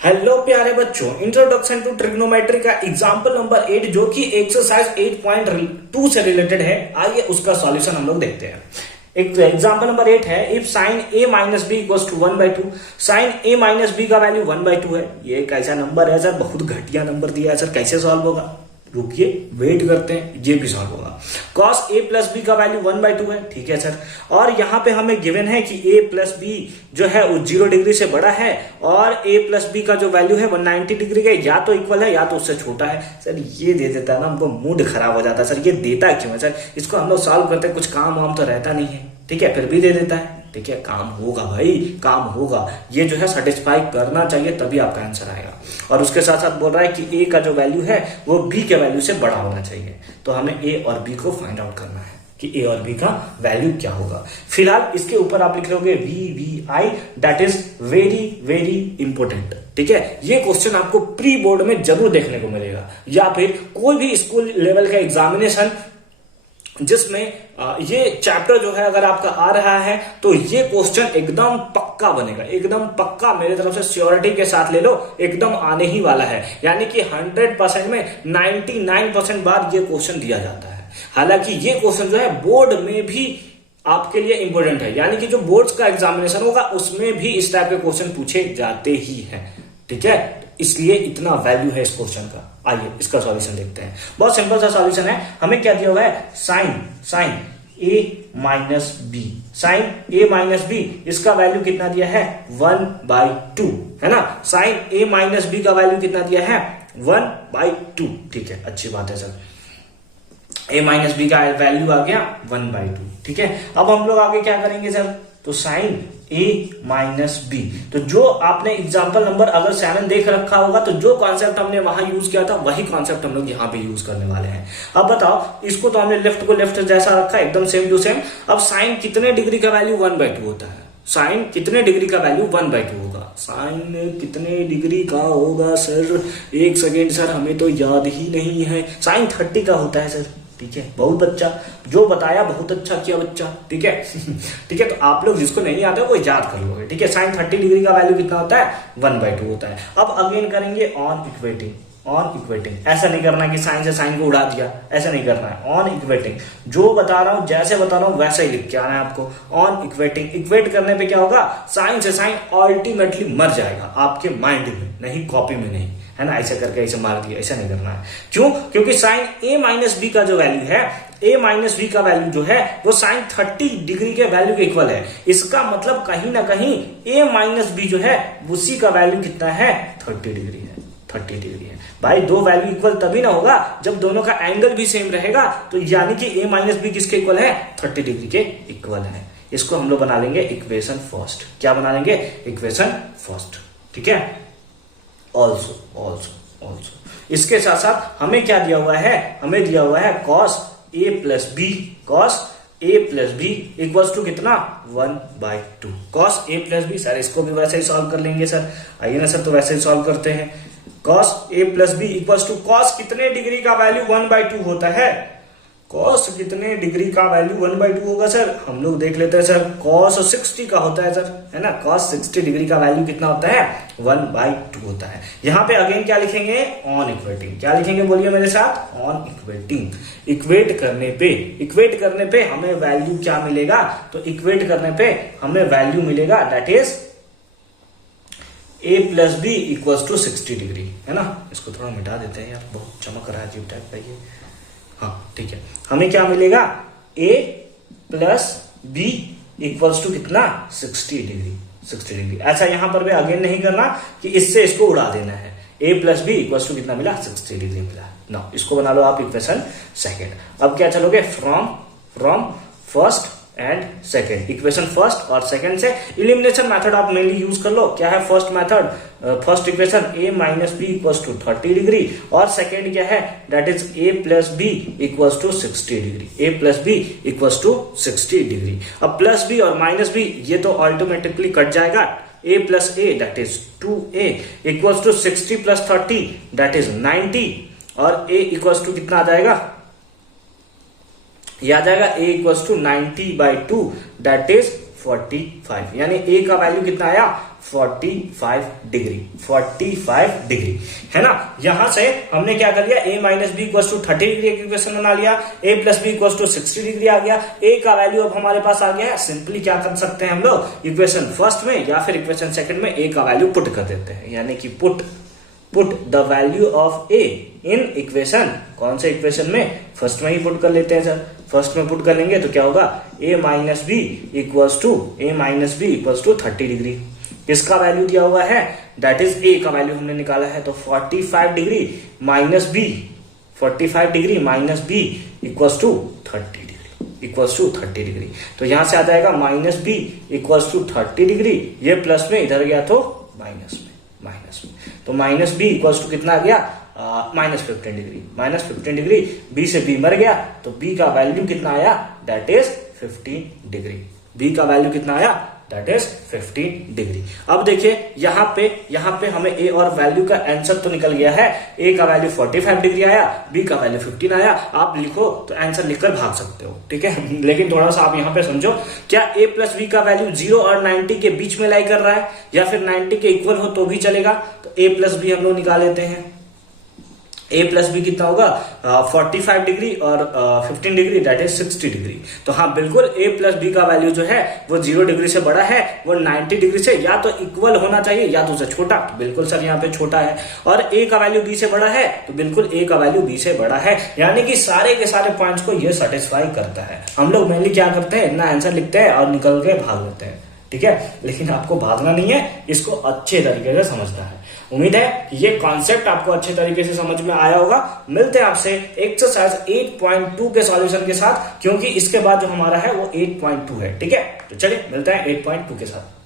Hello प्यारे बच्चों, introduction to trigonometry का एग्जाम्पल नंबर 8 जो कि एक्सरसाइज 8.2 से रिलेटेड है। आइए उसका सॉल्यूशन हम लोग देखते हैं। एग्जाम्पल नंबर 8 है, if sine a minus B equals to 1/2, sine a minus b का वैल्यू 1/2 है। ये कैसा नंबर है सर? बहुत घटिया नंबर दिया है सर, कैसे सॉल्व होगा? रुकिए, वेट करते हैं, ये भी सॉल्व होगा। cos a प्लस बी का वैल्यू 1/2 है, ठीक है सर। और यहाँ पे हमें गिवन है कि a प्लस बी जो है वो 0 डिग्री से बड़ा है और a प्लस बी का जो वैल्यू है वो 90 डिग्री का या तो इक्वल है या तो उससे छोटा है। सर ये दे देता है ना, हमको मूड खराब हो जाता है। सर ये देता क्यों है सर? इसको हम लोग सॉल्व करते हैं, कुछ काम वाम तो रहता नहीं है, ठीक है, फिर भी दे देता है। ठीक है, काम होगा भाई, काम होगा। ये जो है सेटिस्फाई करना चाहिए, तभी आपका आंसर आएगा। और उसके साथ साथ बोल रहा है कि a का जो वैल्यू है वो b के वैल्यू से बड़ा होना चाहिए। तो हमें a और b को फाइंड आउट करना है कि a और b का वैल्यू क्या होगा। फिलहाल इसके ऊपर आप लिख लोगे VVI, that is very very important. ठीक है, ये क्वेश्चन आपको प्री बोर्ड में जरूर देखने को मिलेगा, या फिर कोई भी स्कूल लेवल का एग्जामिनेशन जिसमें ये चैप्टर जो है अगर आपका आ रहा है तो ये क्वेश्चन एकदम पक्का बनेगा, एकदम पक्का। मेरे तरफ से श्योरिटी के साथ ले लो, एकदम आने ही वाला है। यानी कि 100% में 99% बार ये क्वेश्चन दिया जाता है। हालांकि ये क्वेश्चन जो है बोर्ड में भी आपके लिए इंपॉर्टेंट है, यानी कि जो बोर्ड्स का एग्जामिनेशन होगा उसमें भी इस टाइप के क्वेश्चन पूछे जाते ही हैं। ठीक है, इसलिए इतना वैल्यू है इस क्वेश्चन का। आइए इसका सॉल्यूशन देखते हैं। बहुत सिंपल सा सॉल्यूशन है। हमें क्या दिया हुआ है? Sine a minus b, sine a minus b, इसका वैल्यू कितना दिया है? 1/2, है ना। साइन a माइनस बी का वैल्यू कितना दिया है? 1/2। ठीक है, अच्छी बात है सर। a माइनस बी का वैल्यू आ गया 1/2। ठीक है, अब हम लोग आगे क्या करेंगे सर? तो साइन a माइनस बी, तो जो आपने एग्जाम्पल नंबर अगर 7 देख रखा होगा तो जो कॉन्सेप्ट हमने वहां यूज किया था वही कॉन्सेप्ट हम लोग यहाँ पे यूज करने वाले हैं। अब बताओ, इसको तो हमने लेफ्ट को लेफ्ट जैसा रखा, एकदम सेम टू सेम। अब साइन कितने डिग्री का वैल्यू 1/2 होता है? साइन कितने डिग्री का वैल्यू 1/2 होगा? साइन कितने डिग्री का होगा सर? एक सेकेंड सर, हमें तो याद ही नहीं है। साइन 30 का होता है सर। ठीक है, बहुत अच्छा, जो बताया बहुत अच्छा किया बच्चा। ठीक है ठीक है, तो आप लोग जिसको नहीं आता है वो याद कर लोगे। ठीक है, साइन 30 डिग्री का वैल्यू कितना होता है? 1/2 होता है। अब अगेन करेंगे ऑन इक्वेटिंग। ऑन इक्वेटिंग ऐसा नहीं करना कि साइन से साइन को उड़ा दिया, ऐसा नहीं करना है। ऑन इक्वेटिंग, जो बता रहा हूं जैसे बता रहा हूं वैसे ही लिख के आना है आपको। ऑन इक्वेटिंग, इक्वेट करने पे क्या होगा? साइन से साइन अल्टीमेटली मर जाएगा आपके माइंड में, नहीं कॉपी में नहीं, है ना। ऐसा करके ऐसे मार दिया, ऐसा नहीं करना है। क्यों? क्योंकि साइन a माइनस बी का जो वैल्यू है, a माइनस बी का वैल्यू जो है वो साइन 30 डिग्री के वैल्यू के इक्वल है। इसका मतलब कहीं ना कहीं a माइनस बी जो है उसी का वैल्यू कितना है? 30 डिग्री है। 30 डिग्री है भाई। दो वैल्यू इक्वल तभी ना होगा जब दोनों का एंगल भी सेम रहेगा। तो यानी कि a माइनस बी किसके इक्वल है? 30 डिग्री के इक्वल है। इसको हम लोग बना लेंगे इक्वेशन फर्स्ट। क्या बना लेंगे? Equation first. ठीक है, ऑल्सो इसके साथ साथ हमें क्या दिया हुआ है? हमें दिया हुआ है cos a plus b, cos a plus B equals to कितना? 1/2। cos a plus b, sir इसको भी वैसे ही सॉल्व कर लेंगे सर। आइए ना सर, तो वैसे ही सॉल्व करते हैं। cos a plus B equals to, cos कितने डिग्री का वैल्यू 1/2 होता है? cos कितने डिग्री का वैल्यू 1/2 होगा सर? हम लोग देख लेते हैं सर। cos 60 का होता है सर, है ना। cos 60 डिग्री का वैल्यू कितना होता है? 1/2 होता है। यहां पे अगेन क्या लिखेंगे? On equating. क्या लिखेंगे बोलिए मेरे साथ? On equating. इक्वेट करने पे हमें वैल्यू क्या मिलेगा? तो इक्वेट करने पे हमें वैल्यू मिलेगा, that is a plus B equals to 60 degree, है ना। इसको थोड़ा मिटा देते हैं यार, बहुत चमक रहा है अजीब टाइप का ये। हाँ ठीक है, हमें क्या मिलेगा? a plus B equals to कितना? 60 डिग्री। 60 डिग्री। ऐसा यहां पर भी अगेन नहीं करना कि इससे इसको उड़ा देना है। a plus B equals to कितना मिला? 60 डिग्री मिला ना। इसको बना लो आप इक्वेशन सेकेंड। अब क्या चलोगे? From first and second, equation first और सेकेंड से इलिमिनेशन मेथड आप मेनली यूज कर लो। क्या है first method? First equation a minus B equals to 30 degree और सेकेंड क्या है? That is a plus B equals to 60 degree. a plus B equals to 60 degree. अब प्लस बी और माइनस बी ये तो ऑटोमेटिकली कट जाएगा। a plus a that is 2a equals to 60 plus 30 that is 90 और a equals to कितना आ जाएगा? ये आ जाएगा a equals to 90/2 that is 45, यानी ए का वैल्यू कितना आया 45 डिग्री, 45 डिग्री, है ना। यहां से हमने क्या कर लिया, a minus B equal to 30 degree equation बना लिया, a plus B equal to 60 degree आ गया, a का वैल्यू अब हमारे पास आ गया है। सिंपली क्या कर सकते हैं हम लोग, इक्वेशन फर्स्ट में या फिर इक्वेशन सेकंड में a का वैल्यू पुट कर देते हैं, यानी कि put the value of a in equation, कौन से इक्वेशन में, फर्स्ट में ही पुट कर लेते हैं सर। फर्स्ट में पुट कर लेंगे तो क्या होगा, a minus B equals to 30 degree. किसका वैल्यू दिया हुआ है, दैट इज a का वैल्यू हमने निकाला है, तो 45 degree minus B, 45 degree minus B equals to 30 degree, तो यहां से आ जाएगा minus B equals to 30 degree, ये प्लस में इधर गया तो माइनस में, तो माइनस बी इक्वल्स टू कितना आ गया, -15 डिग्री, बी से बी मर गया, तो बी का वैल्यू कितना आया, दैट इज 15 डिग्री, बी का वैल्यू कितना आया, दैट इज 15 डिग्री। अब देखिए यहाँ पे हमें ए और वैल्यू का आंसर तो निकल गया है, ए का वैल्यू 45 डिग्री आया, बी का वैल्यू 15 आया। आप लिखो तो आंसर लिखकर भाग सकते हो, ठीक है। लेकिन थोड़ा सा आप यहाँ पे समझो, क्या ए प्लस बी का वैल्यू 0 और 90 के बीच में लाई कर रहा है, या फिर 90 के इक्वल हो तो भी चलेगा। तो ए प्लस बी हम लोग निकाल लेते हैं, a प्लस बी कितना होगा 45 डिग्री और 15 डिग्री, दैट इज 60 डिग्री। तो हाँ बिल्कुल a प्लस बी का वैल्यू जो है वो 0 डिग्री से बड़ा है, वो 90 डिग्री से या तो इक्वल होना चाहिए या तो उससे छोटा। तो बिल्कुल सर यहाँ पे छोटा है, और a का वैल्यू b से बड़ा है, तो बिल्कुल a का वैल्यू b से बड़ा है, यानी कि सारे के सारे पॉइंट्स को ये सेटिस्फाई करता है। हम लोग मेनली क्या करते हैं, इतना आंसर लिखते हैं और निकल के भाग लेते हैं, ठीक है। लेकिन आपको भागना नहीं है, इसको अच्छे तरीके से समझना है। उम्मीद है कि ये कॉन्सेप्ट आपको अच्छे तरीके से समझ में आया होगा। मिलते हैं आपसे एक्सरसाइज 8.2 के सॉल्यूशन के साथ, क्योंकि इसके बाद जो हमारा है वो 8.2 है, ठीक है। तो चलिए मिलते हैं 8.2 के साथ।